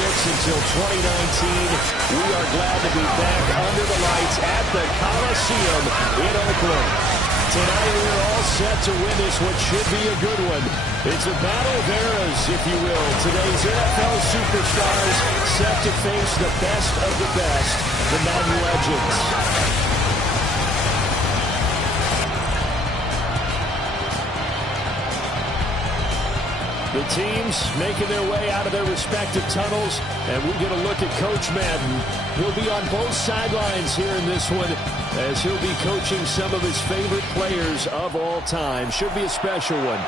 until 2019. We are glad to be back under the lights at the Coliseum in Oakland. Tonight we are all set to win this, what should be a good one. It's a battle of eras, if you will. Today's NFL superstars set to face the best of the best, the Madden legends. The teams making their way out of their respective tunnels, and we get a look at Coach Madden. He'll be on both sidelines here in this one, as he'll be coaching some of his favorite players of all time. Should be a special one.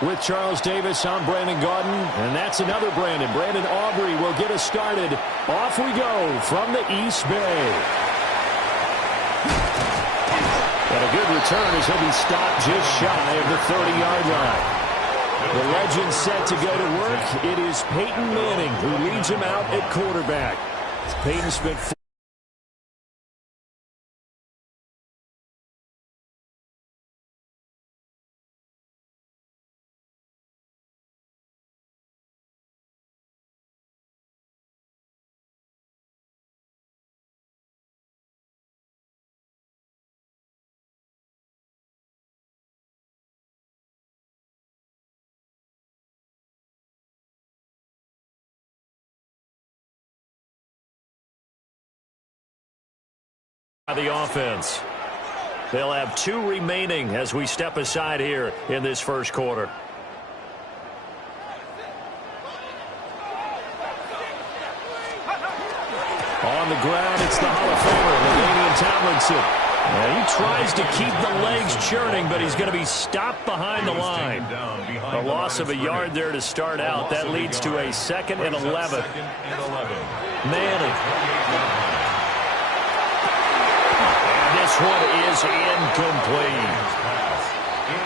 With Charles Davis, I'm Brandon Gaudin, and that's another Brandon. Brandon Aubrey will get us started. Off we go from the East Bay. And a good return as he'll be stopped just shy of the 30-yard line. The legend set to go to work. It is Peyton Manning who leads him out at quarterback. Peyton spent the offense. They'll have 2 remaining as we step aside here in this first quarter. On the ground, it's the Hall of Famer, LaDainian Tomlinson. And he tries to keep the legs churning, but he's going to be stopped behind the line. A loss of a yard there to start out. That leads to a 2nd and 11. Manning. This one is incomplete.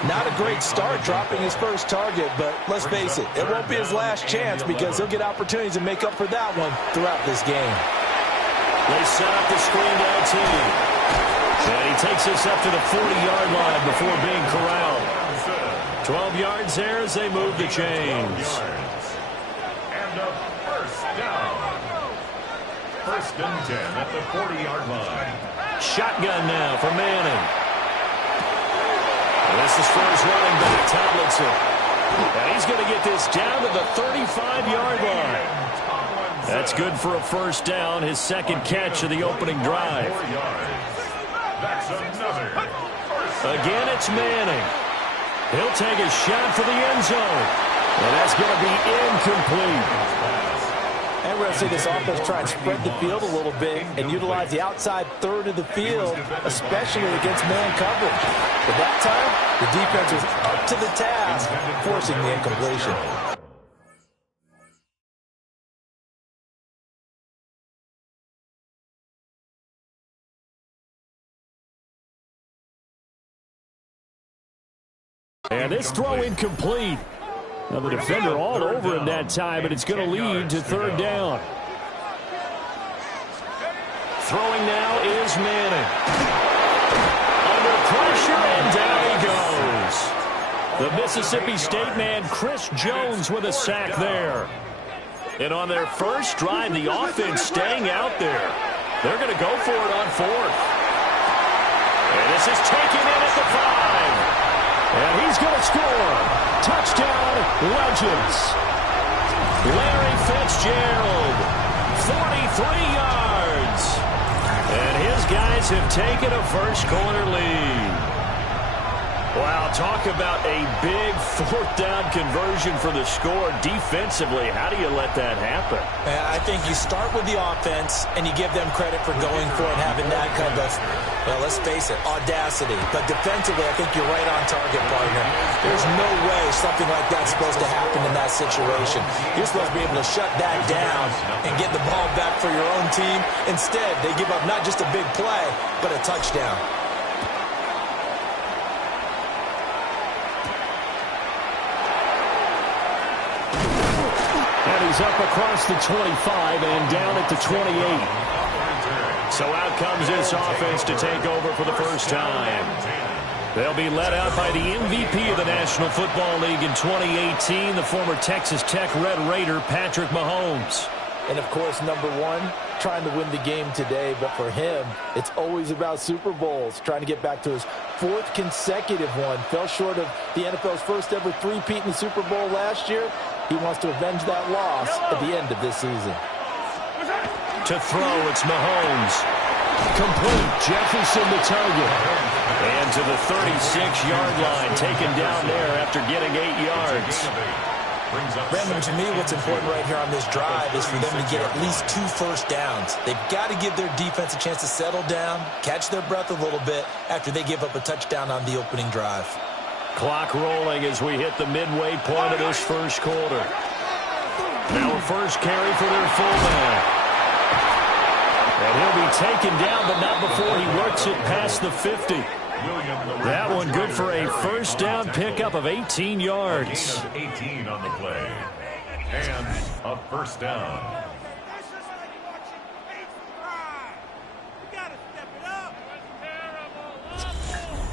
Not a great start dropping his first target, but let's face it, it won't be his last chance because he'll get opportunities to make up for that one throughout this game. They set up the screen to LT. And he takes us up to the 40-yard line before being corralled. 12 yards there as they move the chains. And a first down. 1st and 10 at the 40-yard line. Shotgun now for Manning. This is for his running back, Tomlinson. And he's going to get this down to the 35-yard line. That's good for a first down, his 2nd catch of the opening drive. That's another. Again, it's Manning. He'll take a shot for the end zone. And that's going to be incomplete. And we're going to see this offense try and spread the field a little bit and utilize the outside third of the field, especially against man coverage. But that time, the defense was up to the task, forcing the incompletion. And this throw incomplete. Now the defender all over him that time, but it's going to lead to 3rd down. Throwing now is Manning. Under pressure, and down he goes. The Mississippi State man, Chris Jones, with a sack there. And on their first drive, the offense staying out there. They're going to go for it on 4th. And this is taken in at the 5. And he's going to score. Touchdown, Legends. Larry Fitzgerald, 43 yards. And his guys have taken a first-quarter lead. Wow, talk about a big 4th down conversion for the score. Defensively, how do you let that happen? I think you start with the offense, and you give them credit for going for it, having that kind of, well, let's face it, audacity. But defensively, I think you're right on target, partner. There's no way something like that's supposed to happen in that situation. You're supposed to be able to shut that down and get the ball back for your own team. Instead, they give up not just a big play, but a touchdown. is up across the 25 and down at the 28. So out comes this offense to take over for the first time. They'll be led out by the MVP of the National Football League in 2018, the former Texas Tech Red Raider, Patrick Mahomes. And, of course, number one, trying to win the game today. But for him, it's always about Super Bowls, trying to get back to his fourth consecutive one. Fell short of the NFL's first ever three-peat in the Super Bowl last year. He wants to avenge that loss at the end of this season. To throw, it's Mahomes. Complete. Jefferson the target. And to the 36-yard line, taken down there after getting 8 yards. Brandon, to me, what's important right here on this drive is for them to get at least 2 first downs. They've got to give their defense a chance to settle down, catch their breath a little bit after they give up a touchdown on the opening drive. Clock rolling as we hit the midway point of this first quarter. Now a first carry for their fullback. And he'll be taken down, but not before he works it past the 50. That one good for a first down pickup of 18 yards. 18 on the play. And a first down.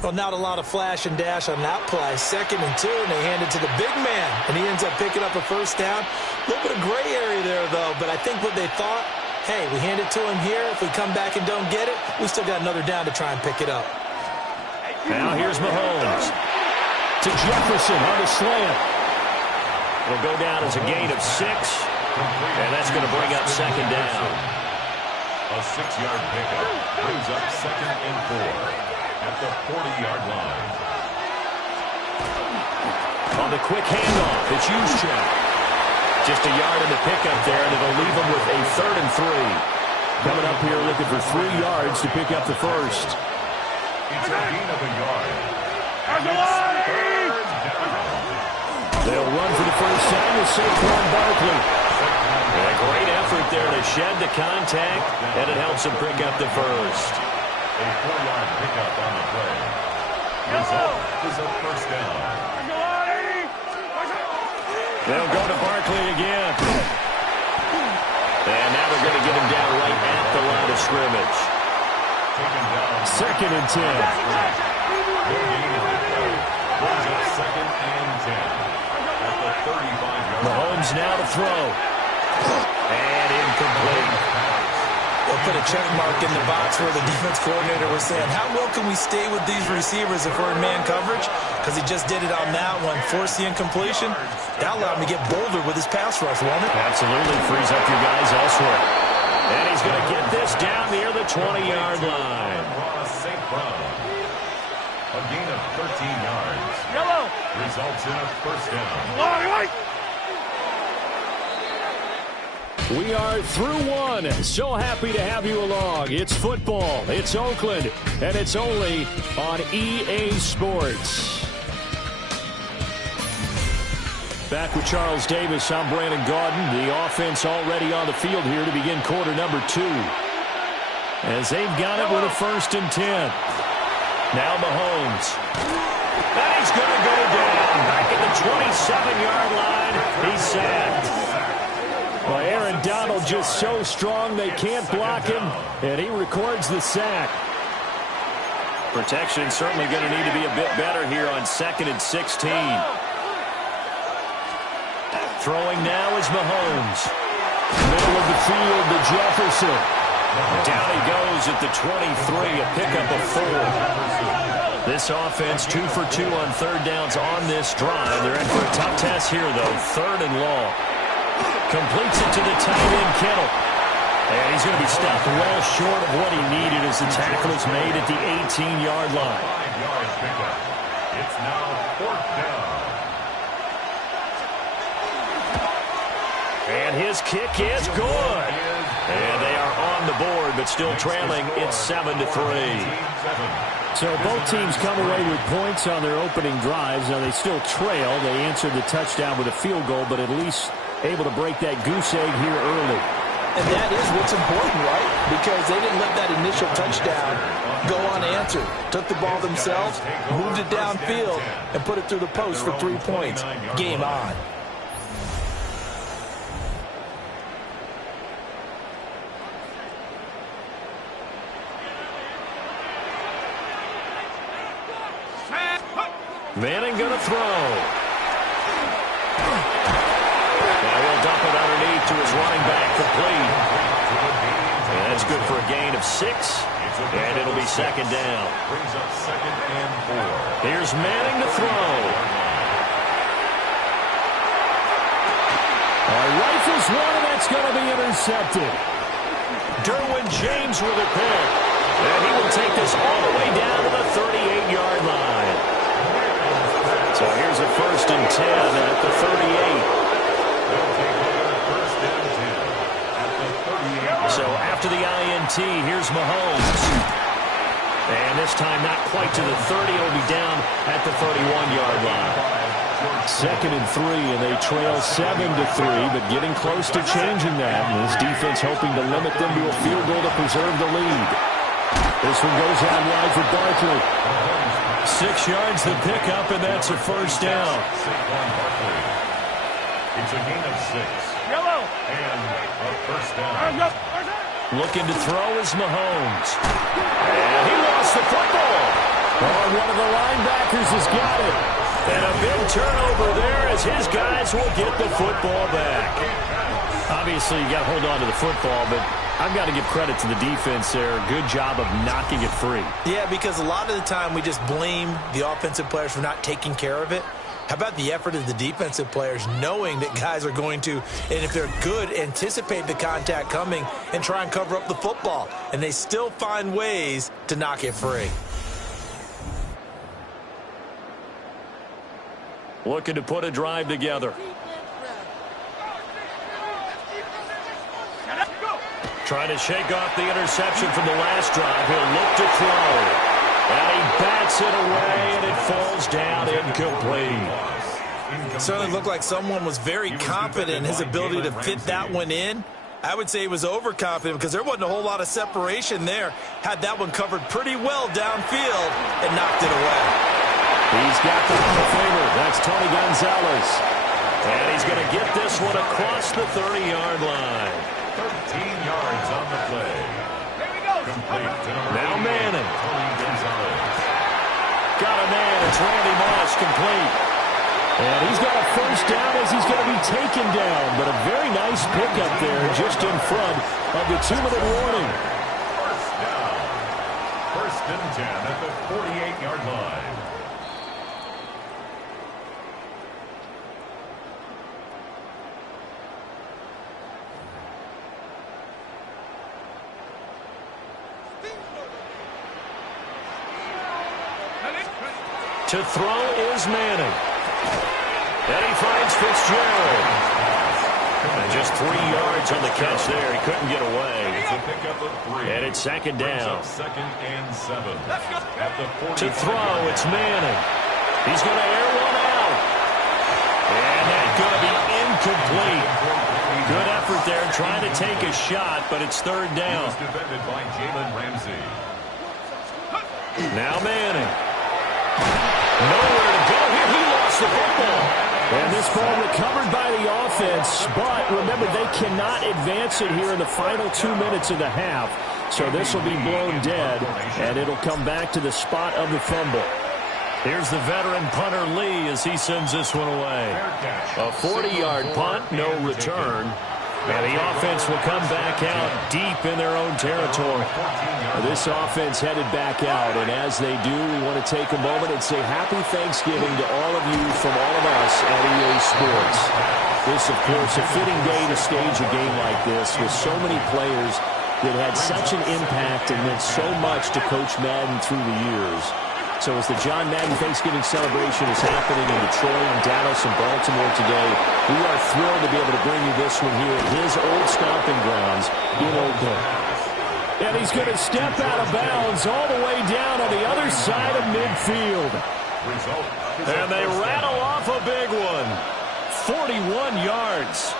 Well, not a lot of flash and dash on that play. 2nd and 2, and they hand it to the big man, and he ends up picking up a first down. A little bit of gray area there, though, but I think what they thought, hey, we hand it to him here. If we come back and don't get it, we still got another down to try and pick it up. Now here's Mahomes. To Jefferson on the slant. It'll go down as a gain of 6. And that's going to bring up second down. A 6-yard pickup brings up 2nd and 4 at the 40-yard line. On the quick handoff, it's Juszczyk. Just a yard in the pickup there, and it'll leave him with a 3rd and 3. Coming up here looking for 3 yards to pick up the first. It's a gain of a yard. And it's 3rd down. They'll run for the first down with Saquon Barkley. And a great effort there to shed the contact, and it helps him pick up the first. A 4-yard pickup on the play. Result is a first down. They'll go to Barkley again. And now they're going to get him down right at the line of scrimmage. 2nd and 10. Mahomes now to throw. And incomplete. They'll put a check mark in the box where the defense coordinator was saying, how well can we stay with these receivers if we're in man coverage? Because he just did it on that one. Force the incompletion. That allowed him to get bolder with his pass rush, won't it? Absolutely. Frees up your guys elsewhere. And he's going to get this down near the 20-yard line. A gain of 13 yards. Yellow. Results in a first down. We are through one. So happy to have you along. It's football. It's Oakland. And it's only on EA Sports. Back with Charles Davis, I'm Brandon Gaudin. The offense already on the field here to begin quarter number 2. As they've got it with a 1st and 10. Now Mahomes. And he's going to go down. Back at the 27-yard line. He's sacked. Well, Aaron Donald just so strong they can't block him. And he records the sack. Protection certainly going to need to be a bit better here on 2nd and 16. Throwing now is Mahomes. Middle of the field to Jefferson. Down he goes at the 23, a pickup of 4. This offense 2 for 2 on 3rd downs on this drive. They're in for a tough test here, though. 3rd and long. Completes it to the tight end, Kittle. And he's going to be stopped well short of what he needed as the tackle is made at the 18-yard line. 5-yard pickup. It's now 4th down. And his kick is good. And they are on the board, but still trailing. It's 7-3. So both teams come away with points on their opening drives. Now they still trail. They answered the touchdown with a field goal, but at least able to break that goose egg here early. And that is what's important, right? Because they didn't let that initial touchdown go unanswered. Took the ball themselves, moved it downfield, and put it through the post for 3 points. Game on. Manning going to throw. Now he'll dump it underneath to his running back, complete. And that's good for a gain of 6. And it'll be second down. Brings up 2nd and 4. Here's Manning to throw. Rifles one, and that's going to be intercepted. Derwin James with a pick. And he will take this all the way down to the 38-yard line. So here's a 1st and 10 at the 38. So after the INT, here's Mahomes. And this time not quite to the 30. It'll be down at the 31-yard line. 2nd and 3, and they trail 7-3, but getting close to changing that. And this defense hoping to limit them to a field goal to preserve the lead. This one goes out wide for Barkley. 6 yards the pickup, and that's a 1st down. It's a gain of 6. Yellow. And a 1st down. Looking to throw is Mahomes. And he lost the football. Oh, one of the linebackers has got it. And a big turnover there as his guys will get the football back. Obviously, you got to hold on to the football, but I've got to give credit to the defense there. Good job of knocking it free. Yeah, because a lot of the time we just blame the offensive players for not taking care of it. How about the effort of the defensive players knowing that guys are going to, and if they're good, anticipate the contact coming and try and cover up the football. And they still find ways to knock it free. Looking to put a drive together. Trying to shake off the interception from the last drive. He'll look to throw. And he bats it away, and it falls down incomplete. Certainly looked like someone was very confident in his ability to fit that one in. I would say he was overconfident because there wasn't a whole lot of separation there. Had that one covered pretty well downfield and knocked it away. He's got the Hall of Famer. That's Tony Gonzalez. And he's going to get this one across the 30-yard line. 13 yards on the play. Complete to now Manning. Tony Gonzalez. Got a man. It's Randy Moss, complete. And he's got a 1st down as he's going to be taken down. But a very nice pickup there just in front of the 2-minute warning. 1st down. 1st and 10 at the 48-yard line. To throw is Manning. And he finds Fitzgerald. And just 3 yards on the catch there. He couldn't get away. It's a pickup of 3. And it's 2nd down. 2nd and 7. At the 40. To throw, it's Manning. He's going to air one out. And that's going to be incomplete. Good effort there trying to take a shot, but it's 3rd down. He was defended by Jalen Ramsey. Now Manning. Nowhere to go here. He lost the football. And this ball recovered by the offense, but remember, they cannot advance it here in the final 2 minutes of the half. So this will be blown dead, and it'll come back to the spot of the fumble. Here's the veteran punter Lee as he sends this one away. A 40-yard punt, no return. And the offense will come back out deep in their own territory. This offense headed back out, and as they do, we want to take a moment and say Happy Thanksgiving to all of you from all of us at EA Sports. This, of course, a fitting day to stage a game like this with so many players that had such an impact and meant so much to Coach Madden through the years. So as the John Madden Thanksgiving celebration is happening in Detroit and Dallas and Baltimore today, we are thrilled to be able to bring you this one here at his old stomping grounds in Oakland. And he's going to step out of bounds all the way down on the other side of midfield. And they rattle off a big one. 41 yards.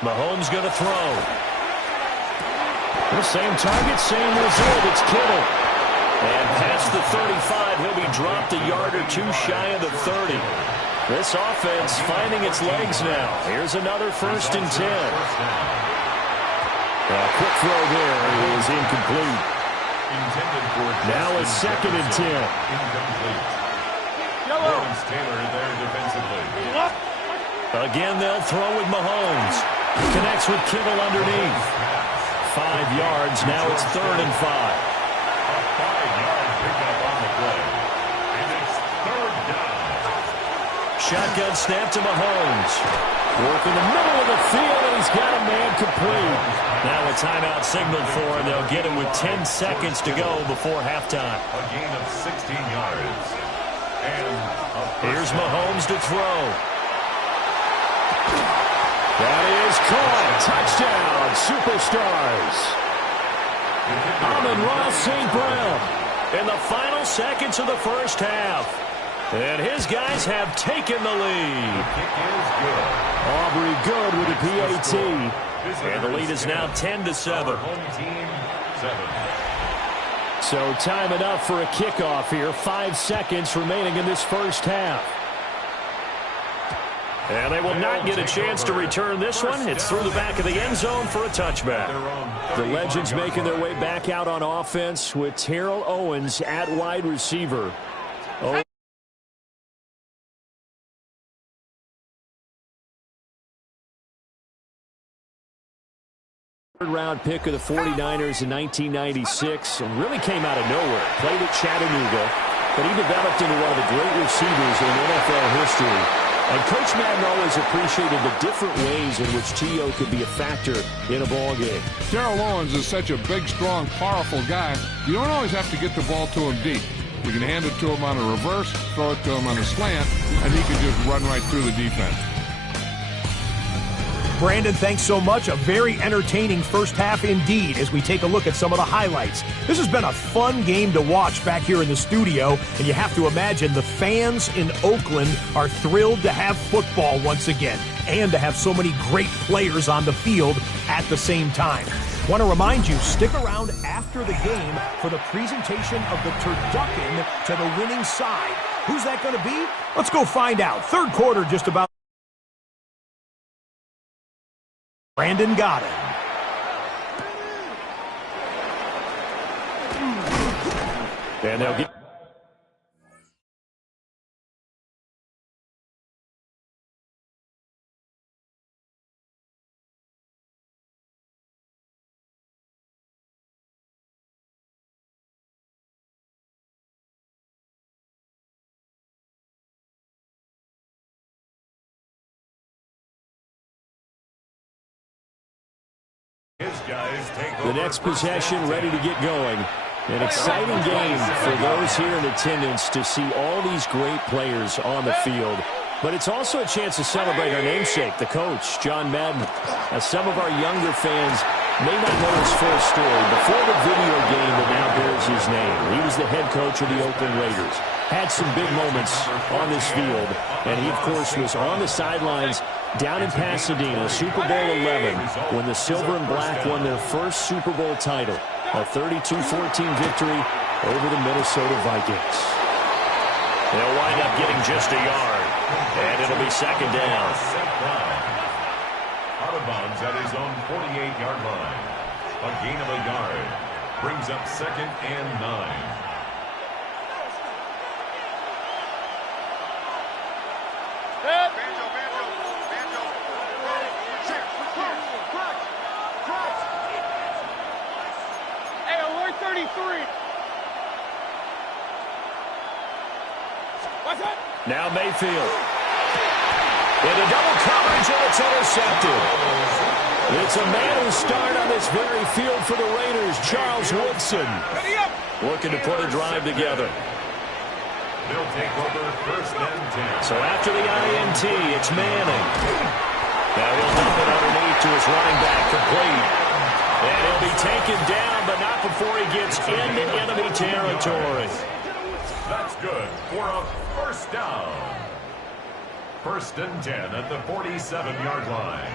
Mahomes going to throw. The same target, same result. It's Kittle. And past the 35, he'll be dropped a yard or two shy of the 30. This offense finding its legs now. Here's another 1st and 10. A quick throw there is incomplete. Intended for Now it's second and 10. Incomplete. Lawrence Taylor there defensively. Again, they'll throw with Mahomes. Connects with Kittle underneath. 5 yards. Now it's third and 5. A 5-yard pickup on the play. And it's third down. Shotgun snap to Mahomes. Work in the middle of the field, and he's got a man complete. Now a timeout signaled for, and they'll get him with 10 seconds to go before halftime. A gain of 16 yards. And here's Mahomes to throw. That is caught. Touchdown, Superstars. Amon-Ra St. Brown in the final seconds of the first half. And his guys have taken the lead. kick is good. Aubrey good with a PAT. And the lead is now 10-7. Home team, 7. So time enough for a kickoff here. 5 seconds remaining in this first half. And they will not get a chance to return this one. It's through the back of the end zone for a touchback. The Legends making their way back out on offense with Terrell Owens at wide receiver. Third-round pick of the 49ers in 1996 and really came out of nowhere. Played at Chattanooga, but he developed into one of the great receivers in NFL history. And Coach Madden always appreciated the different ways in which T.O. could be a factor in a ball game. Terrell Owens is such a big, strong, powerful guy. You don't always have to get the ball to him deep. You can hand it to him on a reverse, throw it to him on a slant, and he can just run right through the defense. Brandon, thanks so much. A very entertaining first half indeed as we take a look at some of the highlights. This has been a fun game to watch back here in the studio, and you have to imagine the fans in Oakland are thrilled to have football once again and to have so many great players on the field at the same time. Want to remind you, stick around after the game for the presentation of the turducken to the winning side. Who's that going to be? Let's go find out. Third quarter just about. Brandon got it. And they'll get. The next possession ready to get going. An exciting game for those here in attendance to see all these great players on the field. But it's also a chance to celebrate our namesake, the coach, John Madden. As some of our younger fans may not know his full story, before the video game that now bears his name, he was the head coach of the Oakland Raiders. Had some big moments on this field, and he, of course, was on the sidelines down in Pasadena, Super Bowl 11, when the Silver and Black won their first Super Bowl title, a 32-14 victory over the Minnesota Vikings. They'll wind up getting just a yard, and it'll be second down. Out of bounds at his own 48-yard line. A gain of a yard brings up second and 9. Now Mayfield. Into double coverage, and it's intercepted. It's a man who started on this very field for the Raiders, Charles Woodson. Looking to put a drive together. They'll take over first and 10. So after the INT, it's Manning. Now he'll dump it underneath to his running back, complete. And he'll be taken down, but not before he gets into enemy territory. That's good for a first down. First and 10 at the 47-yard line.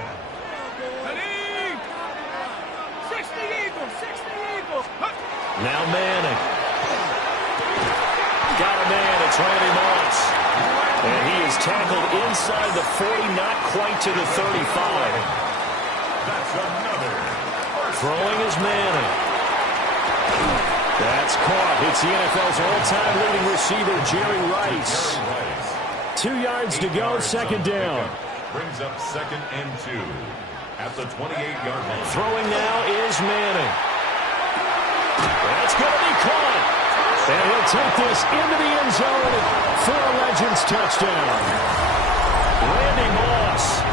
60 Eagles. Now Manning. Got a man, it's Randy Moss. And he is tackled inside the 40, not quite to the 35. That's another. Throwing is Manning. That's caught. It's the NFL's all-time leading receiver, Jerry Rice. 2 yards to go, second down. Brings up 2nd and 2 at the 28-yard line. Throwing now is Manning. That's going to be caught. And he'll take this into the end zone for a Legends touchdown. Randy Moss,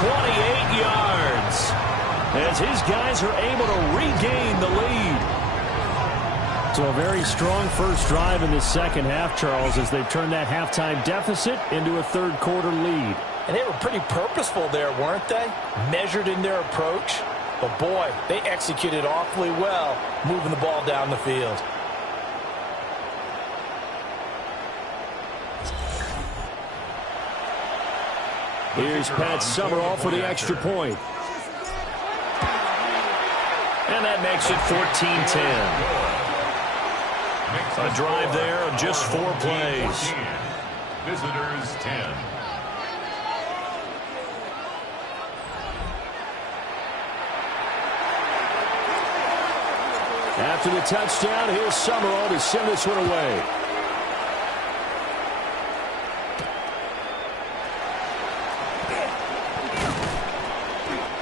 28 yards, as his guys are able to regain the lead. So a very strong first drive in the second half, Charles, as they've turned that halftime deficit into a third-quarter lead. And they were pretty purposeful there, weren't they? Measured in their approach. But, boy, they executed awfully well moving the ball down the field. Here's Pat Summerall for the extra point. And that makes it 14-10. A drive there of just 4 plays. Visitors 10. After the touchdown, here's Summerall to send this one away.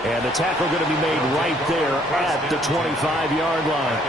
And the tackle going to be made right there at the 25-yard line.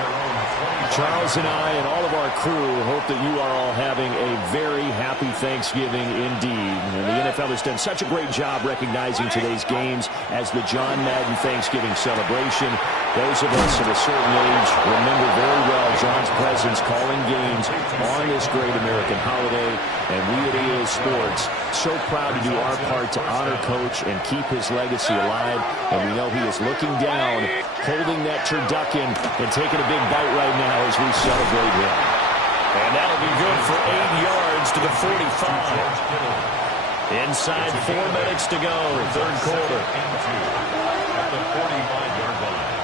Charles and I and all of our crew hope that you are all having a very happy Thanksgiving indeed. And the NFL has done such a great job recognizing today's games as the John Madden Thanksgiving celebration. Those of us of a certain age remember very well John's presence calling games on this great American holiday. And we at EA Sports, so proud to do our part to honor Coach and keep his legacy alive. And we know he is looking down, holding that turducken, and taking a big bite right now as we celebrate him. And that'll be good for 8 yards to the 45. Inside 4 minutes to go, third quarter. At the 45-yard line.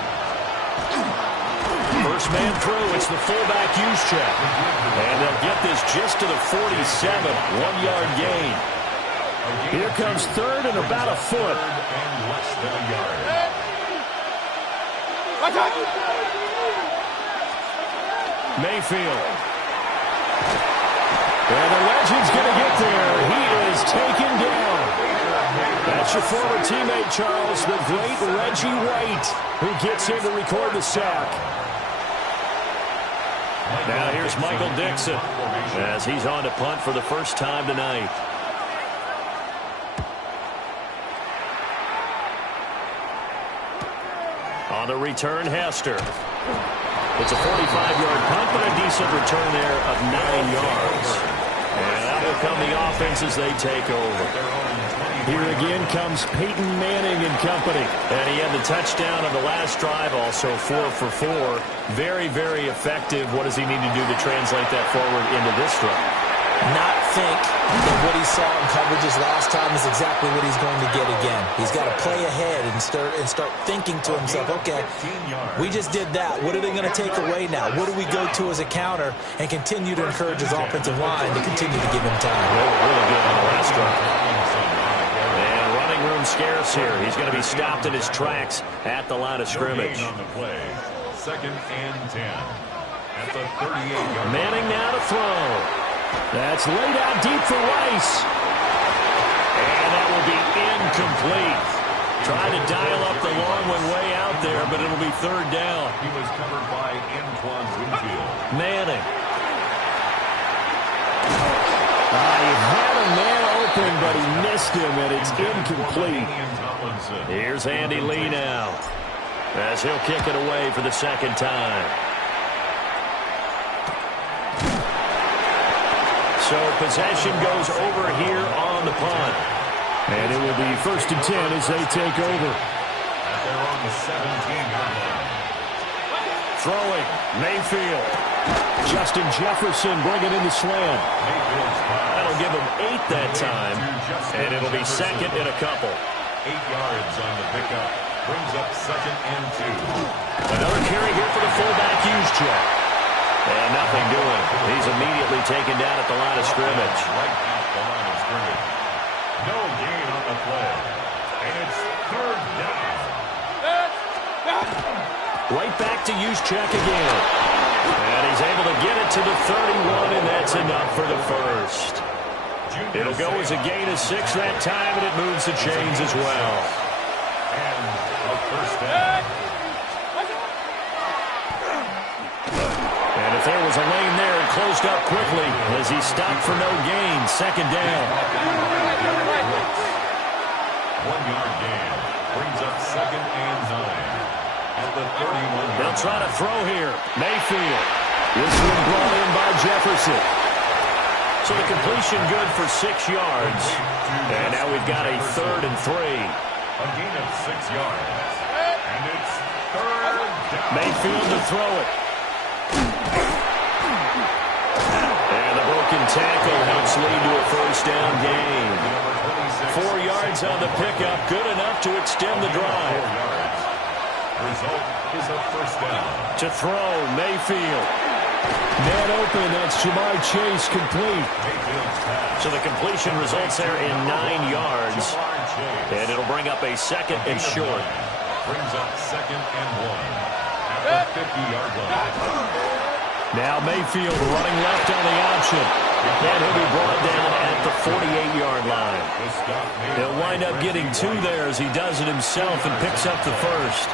First man through, it's the fullback use check. And they'll get this just to the 47, 1-yard gain. Here comes third and about a foot. And less than a yard. Mayfield. And the Legend's going to get there. He is taken down. That's your former teammate, Charles, the great Reggie White, who gets in to record the sack. Now here's Michael Dixon as he's on to punt for the first time tonight. On the return, Hester. It's a 45-yard punt, but a decent return there of 9 yards. And out will come the offense as they take over. Here again comes Peyton Manning and company. And he had the touchdown on the last drive, also 4 for 4. Very, very effective. What does he need to do to translate that forward into this drive? Not think that what he saw in coverages last time is exactly what he's going to get again. He's got to play ahead and start thinking to himself, okay, we just did that. What are they going to take away now? What do we go to as a counter? And continue to encourage his offensive line to continue to give him time. Really good on the last drive. And running room scarce here. He's going to be stopped in his tracks at the line of scrimmage. On the play. 2nd and 10 at the 38-yard line. Manning now to throw. That's laid out deep for Rice. And that will be incomplete. Trying to dial up the long one way out there, but it'll be third down. He was covered by Antoine Winfield. Manning. He had a man open, but he missed him, and it's incomplete. Here's Andy Lee now, as he'll kick it away for the second time. So possession goes over here on the punt. And it will be 1st and 10 as they take over. They're on the 17-yard line. Throwing, Mayfield. Justin Jefferson bringing in the slant. That'll give him 8 that time. And it'll be 2nd and a couple. 8 yards on the pickup. Brings up 2nd and 2. Another carry here for the fullback use check. And nothing doing. He's immediately taken down at the line of scrimmage. Right at the line of scrimmage. No gain on the play. And it's 3rd down. Right back to use check again. And he's able to get it to the 31, and that's enough for the first. It'll go as a gain of 6 that time, and it moves the chains as well. And a first down. And if there was a lane there, it closed up quickly as he stopped for no gain. Second down. 1-yard gain brings up 2nd and 9 at the 31. They'll try to throw here. Mayfield. This one brought in by Jefferson. So the completion good for 6 yards. And now we've got a 3rd and 3. A gain of 6 yards. And it's 3rd down. Mayfield to throw it. And the broken tackle helps lead to a first down gain. 4 yards on the pickup, good enough to extend the drive. Result is a first down. To throw, Mayfield. Man open, that's Jamar Chase complete. So the completion results there in 9 yards. And it'll bring up a 2nd and short. Brings up 2nd and 1 at the 50-yard line. Now Mayfield running left on the option. And he'll be brought down at the 48-yard line. He'll wind up getting 2 there as he does it himself and picks up the first.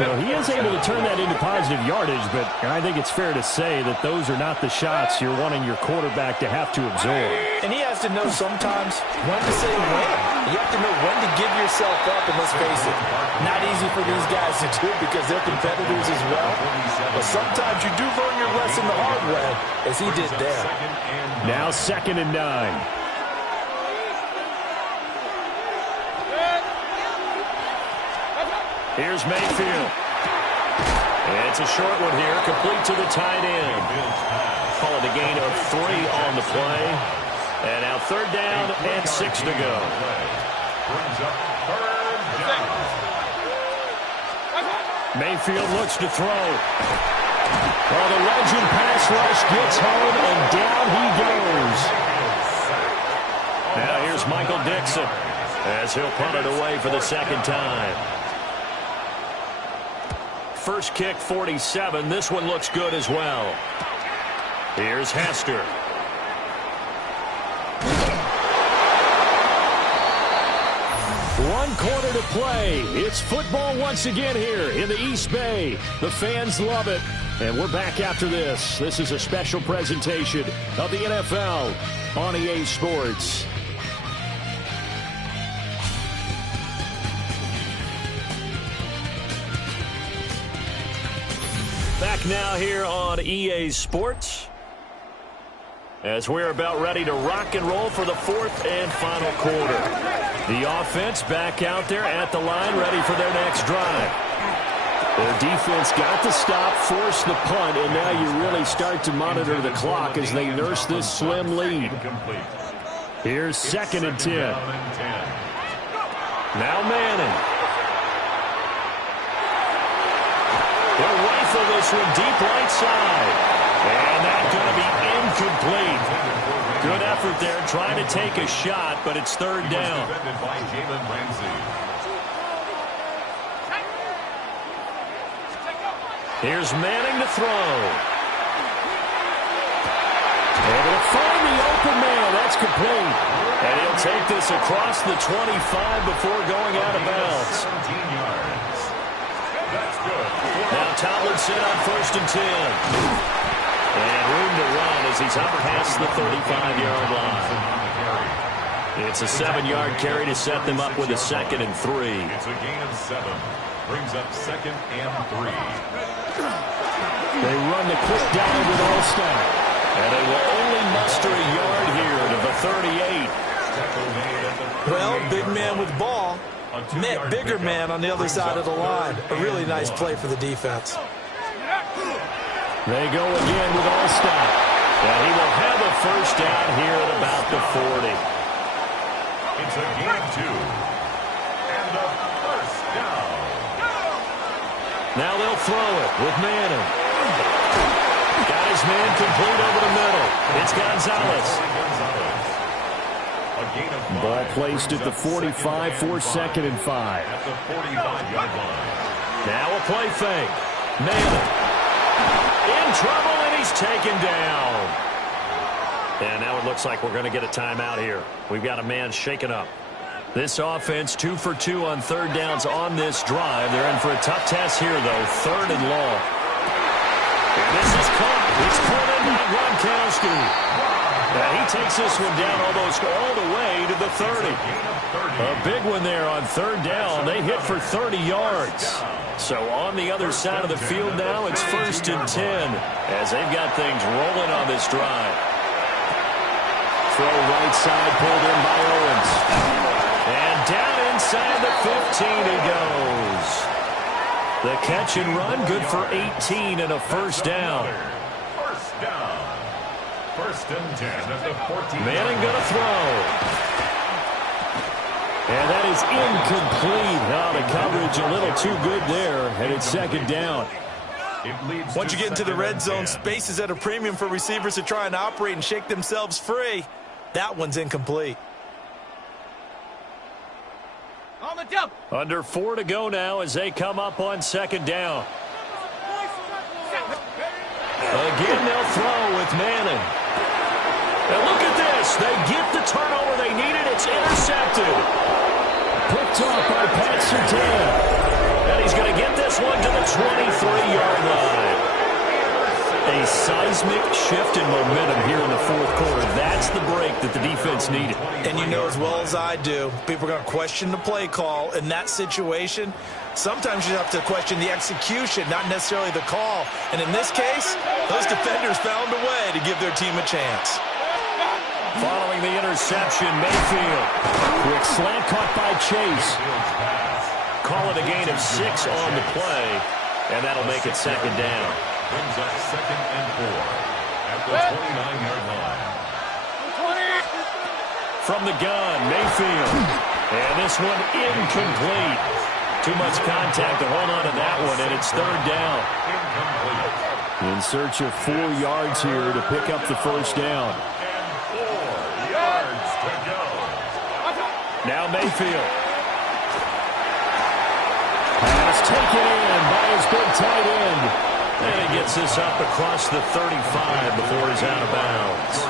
So he is able to turn that into positive yardage, but I think it's fair to say that those are not the shots you're wanting your quarterback to have to absorb. And he has to know sometimes when to say when. You have to know when to give yourself up, and let's face it, not easy for these guys to do because they're competitors as well. But sometimes you do learn your lesson the hard way, as he did there. Now 2nd and 9. Here's Mayfield. And it's a short one here, complete to the tight end. Call it a gain of 3 on the play. And now 3rd down and 6 to go. Mayfield looks to throw. Well, the legend pass rush gets home, and down he goes. Now here's Michael Dixon as he'll punt it away for the 2nd time. First kick, 47. This one looks good as well. Here's Hester. One quarter to play. It's football once again here in the East Bay. The fans love it. And we're back after this. This is a special presentation of the NFL on EA Sports. Back now here on EA Sports as we're about ready to rock and roll for the 4th and final quarter. The offense back out there at the line, ready for their next drive. Their defense got to stop, force the punt, and now you really start to monitor the clock as they nurse this slim lead. Here's 2nd and 10. Now Manning. They'll rifle this one deep right side. And that's going to be incomplete. Good effort there trying to take a shot, but it's 3rd down. Here's Manning to throw. Able to find the open man. That's complete. And he'll take this across the 25 before going out of bounds. 17 yards. That's good. Now Tomlinson on 1st and 10. And room to run as he's up past the 35-yard line. It's a 7-yard carry to set them up with a 2nd and 3. It's a gain of 7. Brings up 2nd and 3. They run the quick dive with All-Star. And they will only muster a yard here to the 38. Well, big man with ball met bigger man on the other side of the line. A really nice play for the defense. They go again with All-Star. And he will have a first down here at about the 40. It's a gain of 2. And a first down. Now they'll throw it with Manning. Got his man complete over the middle. It's Gonzalez. Ball placed at the 45 for 2nd and 5. At the 45-yard line. Now a play fake. Manning. trouble, and he's taken down. And now it looks like we're going to get a timeout here. We've got a man shaken up. This offense 2 for 2 on third downs on this drive. They're in for a tough task here, though. 3rd and long. And this is caught. It's pulled in by Gronkowski. He takes this one down almost all the way to the 30. A big one there on 3rd down. They hit for 30 yards. So on the other side of the field now, it's 1st and 10 as they've got things rolling on this drive. Throw right side pulled in by Owens. And down inside the 15 he goes. The catch and run good for 18 and a 1st down. 1st down. 1st and 10 at the 14. Manning going to throw. And that is incomplete. Oh, the coverage a little too good there, and it's 2nd down. Once you get into the red zone, space is at a premium for receivers to try and operate and shake themselves free. That one's incomplete. On the jump. Under 4 to go now as they come up on 2nd down. Again, they'll throw with Manning. And look at this. They get the turnover they needed. It's intercepted. Picked off by Pat Surtain. And he's going to get this one to the 23-yard line. A seismic shift in momentum here in the 4th quarter. That's the break that the defense needed. And you know as well as I do, people are going to question the play call in that situation. Sometimes you have to question the execution, not necessarily the call. And in this case, those defenders found a way to give their team a chance. Following the interception, Mayfield. Quick slant caught by Chase. Call it a gain of 6 on the play, and that'll make it 2nd down. Brings up 2nd and 4 at the 29-yard line. From the gun, Mayfield. And this one incomplete. Too much contact to hold on to that one, and it's 3rd down. In search of 4 yards here to pick up the 1st down. And 4 yards to go. Now Mayfield. Pass taken in by his big tight end. And he gets this up across the 35 before he's out of bounds.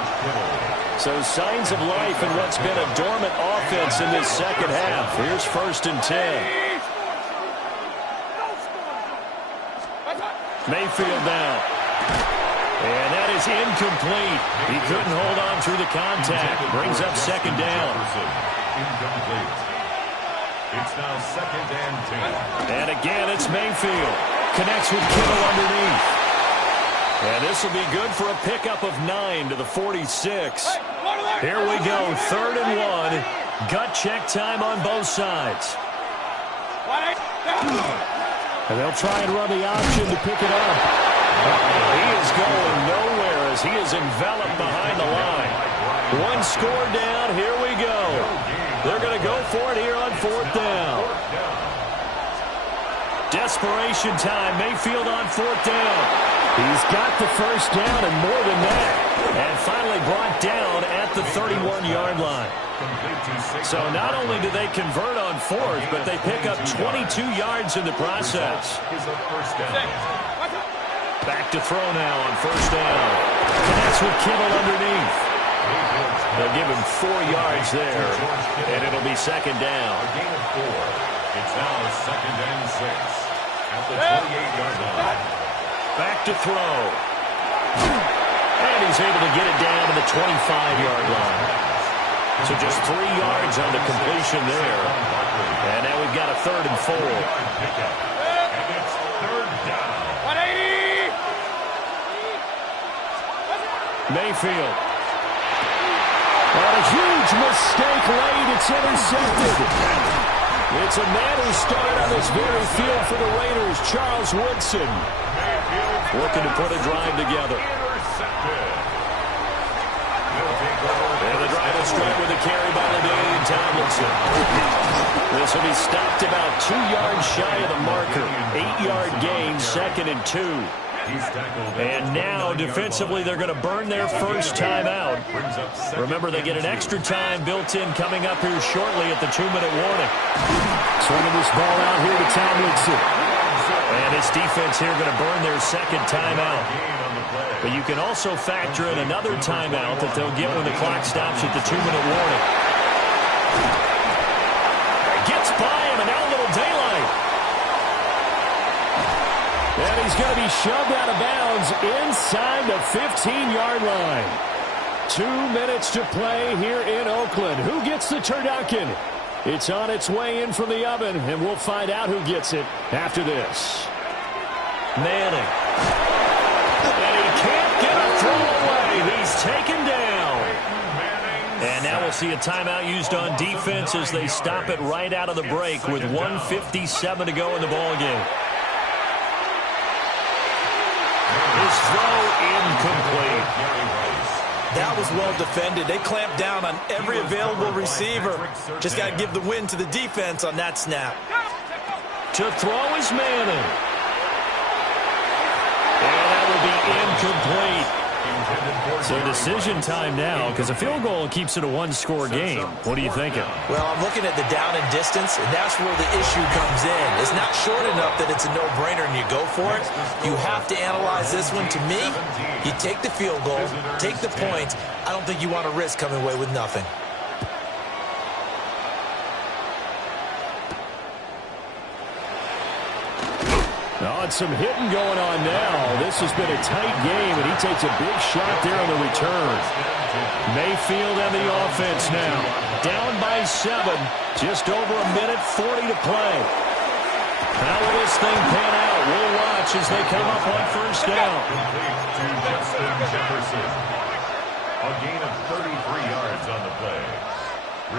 So signs of life in what's been a dormant offense in this 2nd half. Here's 1st and 10. Mayfield down. And that is incomplete. He couldn't hold on through the contact. Brings up 2nd down. Incomplete. It's now 2nd and 10. And again, it's Mayfield. Connects with Kittle underneath. And this will be good for a pickup of 9 to the 46. Here we go, 3rd and 1. Gut check time on both sides. And they'll try and run the option to pick it up. He is going nowhere as he is enveloped behind the line. 1 score down, here we go. They're going to go for it here on 4th down. Desperation time. Mayfield on 4th down. He's got the 1st down and more than that. And finally brought down at the 31-yard line. So not only do they convert on 4th, but they pick up 22 yards in the process. Back to throw now on 1st down. Connects with Kittle underneath. They'll give him 4 yards there, and it'll be 2nd down. A gain of 4. It's now 2nd and 6 at the 28-yard line. Back to throw. And he's able to get it down to the 25-yard line. So just 3 yards on the completion there. And now we've got a 3rd and 4. And it's 3rd down. 180. Mayfield. And a huge mistake late. It's intercepted. It's a manly start on this very field for the Raiders. Charles Woodson looking to put a drive together. And the drive will start with a carry by LaDainian Tomlinson. This will be stopped about 2 yards shy of the marker. 8-yard gain, 2nd and 2. And now, defensively, they're going to burn their first timeout. Remember, they get an extra time built in coming up here shortly at the 2-minute warning. Swinging this ball out here to Tomlinson. And this defense here going to burn their second timeout. But you can also factor in another timeout that they'll get when the clock stops at the 2-minute warning. Gets by him, and now a little daylight. And he's going to be shoved out of bounds inside the 15-yard line. 2 minutes to play here in Oakland. Who gets the turducken? It's on its way in from the oven, and we'll find out who gets it after this. Manning. And he can't get a throw away. He's taken down. And now we'll see a timeout used on defense as they stop it right out of the break with 1:57 to go in the ballgame. His throw incomplete. That was well defended. They clamped down on every available receiver. Just got to give the win to the defense on that snap. To throw is Manning. And that will be incomplete. So decision time now, because a field goal keeps it a one-score game. What are you thinking? Well, I'm looking at the down and distance, and that's where the issue comes in. It's not short enough that it's a no-brainer and you go for it. You have to analyze this one. To me, you take the field goal, take the points. I don't think you want to risk coming away with nothing. Oh, it's some hitting going on now. This has been a tight game, and he takes a big shot there on the return. Mayfield and the offense now. Down by 7. Just over 1:40 to play. How will this thing pan out? We'll watch as they come up on first down. To Justin Jefferson. A gain of 33 yards on the play.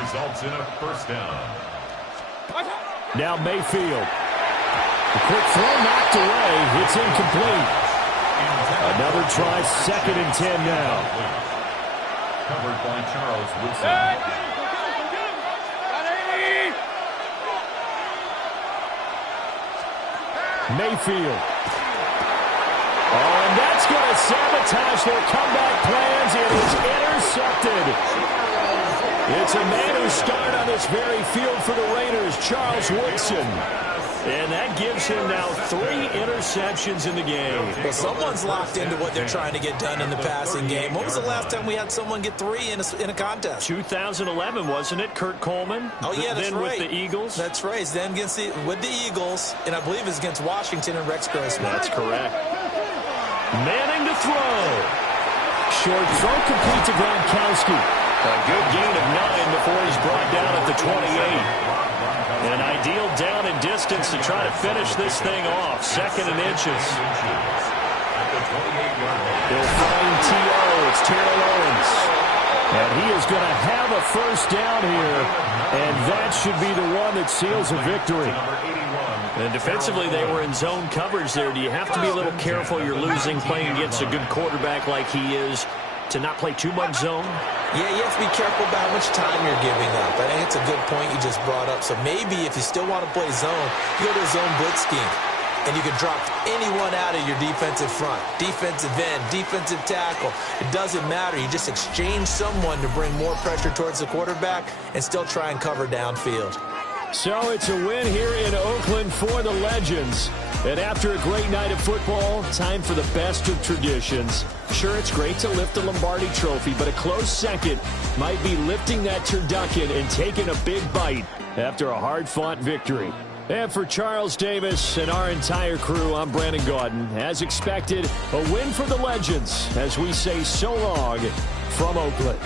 Results in a first down. Now Mayfield. A quick throw knocked away. It's incomplete. Another try, 2nd and 10 now. Covered by Charles Woodson. Mayfield. Oh, and that's going to sabotage their comeback plans. It is intercepted. It's a man who started on this very field for the Raiders, Charles Woodson. And that gives him now 3 interceptions in the game. Well, someone's locked into what they're trying to get done in the passing game. When was the last time we had someone get 3 in a contest? 2011, wasn't it? Kurt Coleman? Oh, yeah, that's then right. With the Eagles? That's right. Then with the Eagles, and I believe it's against Washington and Rex Grossman. That's correct. Manning to throw. Short throw complete to Gronkowski. A good gain of 9 before he's brought down at the 28. An ideal down and distance to try to finish this thing off. 2nd and inches. They'll find T.O. It's Terrell Owens. And he is going to have a first down here. And that should be the one that seals a victory. And defensively, they were in zone coverage there. Do you have to be a little careful? You're losing playing against a good quarterback like he is to not play too much zone? Yeah, you have to be careful about how much time you're giving up. I think it's a good point you just brought up. So maybe if you still want to play zone, you go to a zone blitz scheme. And you can drop anyone out of your defensive front. Defensive end, defensive tackle. It doesn't matter. You just exchange someone to bring more pressure towards the quarterback and still try and cover downfield. So it's a win here in Oakland for the Legends. And after a great night of football, time for the best of traditions. Sure, it's great to lift the Lombardi Trophy, but a close second might be lifting that turducken and taking a big bite after a hard-fought victory. And for Charles Davis and our entire crew, I'm Brandon Gaudin. As expected, a win for the Legends as we say so long from Oakland.